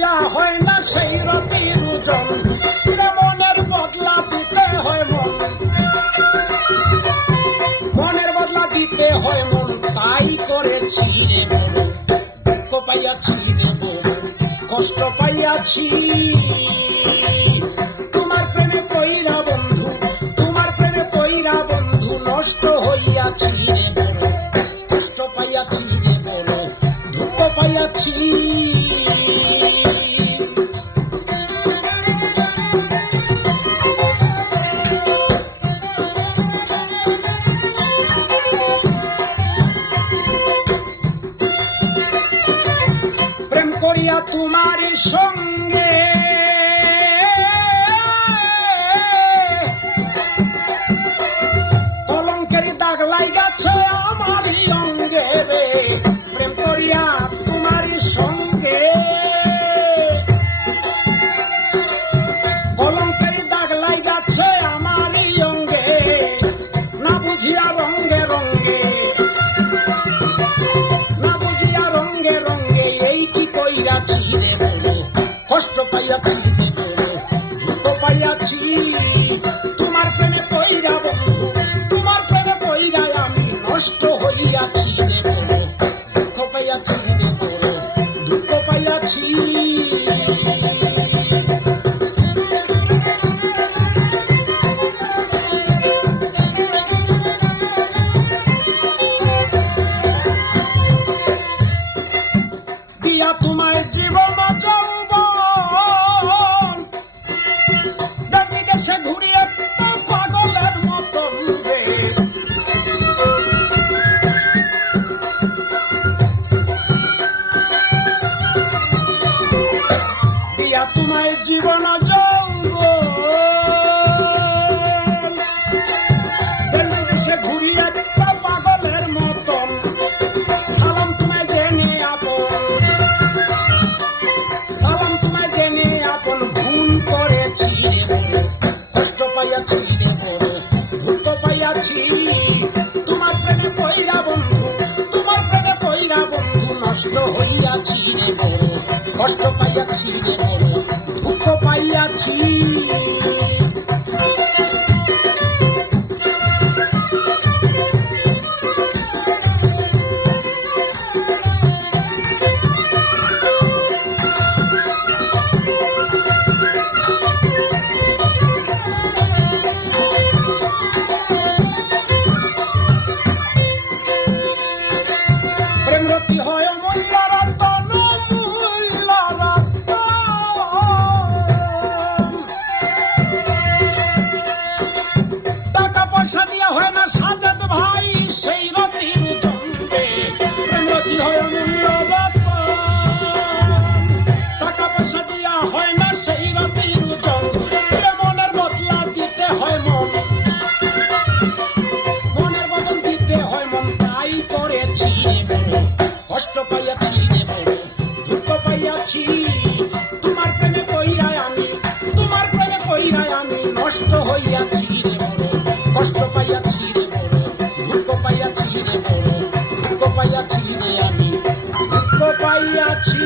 বুঝিয়া হয় না সেই রতির ওজন, মনের বদলা দিতে হয় মন, মনের বদলা দিতে হয় মন, তাই করেছি রে বড়, দুঃখ পাইয়াছি রে বড়, কষ্ট পাইয়াছি। তোমার প্রেমে পইরা বন্ধু, তোমার প্রেমে পইরা বন্ধু, নষ্ট হইয়াছি রে বড়, কষ্ট পাইয়াছি রে বড়, দুঃখ পাইয়াছি। প্রেম করিয়া তোমার সঙ্গে কলঙ্কের দাগ লাইগাছে আমারই অঙ্গে রে, প্রেম করিয়া তোমার সঙ্গে কলঙ্কের দাগ লাইগাছে আমারই অঙ্গে, না বুঝিয়া রঙ্গে রঙ্গে, না বুঝিয়া রঙ্গে রঙ্গে, এই কি কইরাছি রে বড়, কষ্ট পাইয়াছি রে বড়, দুঃখ পাইয়াছি। তোমার প্রেমে পইরা বন্ধু, তোমার প্রেমে পইরা আমি নষ্ট হইয়াছি রে বড়, দুঃখ পাইয়াছি রে বড়, দুঃখ পাইয়াছি। দিয়া তোমায় জীবন যৌবন, দেশ বিদেশে ঘুরিয়ে পাগলের মতন রে, দিয়া তোমায় জীবন যৌবন, দেশ বিদেশে ঘুরিয়ে পাগলের মতন, সালাম তোমায় জেনে আপন, সালাম তোমায় জেনে আপন, ভুল করেছি রে বড়, কষ্ট পাইয়াছি রে বড়, দুঃখ পাইয়াছি। তোমার প্রেমে পইরা বন্ধু, তোমার প্রেমে পইরা বন্ধু, নষ্ট হইয়াছি রে বড়, কষ্ট পাইয়াছি রে বড়, দুঃখ পাইয়াছি। প্রেমরতি হয় অমূল্য রতন, অমূল্য রতন, টাকা পয়সা দিয়া হয় না সাজাদ ভাই সেই রতির জন্যে, প্রেমরতি হয় অমূল্য রতন, টাকা পয়সা দিয়া হয় না সেই রতির জন্যে, মনের বদলা দিতে হয় মন, মনের বদল দিতে হয় মন, তাই করেছি রে বড়, কষ্ট পাইয়াছি রে বড়, দুঃখ পাইয়াছি। তোমার প্রেমে পইরায় আমি, তোমার প্রেমে পইরায় আমি নষ্ট হইয়াছি রে বড়, কষ্ট পাইয়াছি রে বড়, দুঃখ পাইয়াছি রে বড়, দুঃখ পাইয়াছি রে আমি, দুঃখ পাইয়াছি।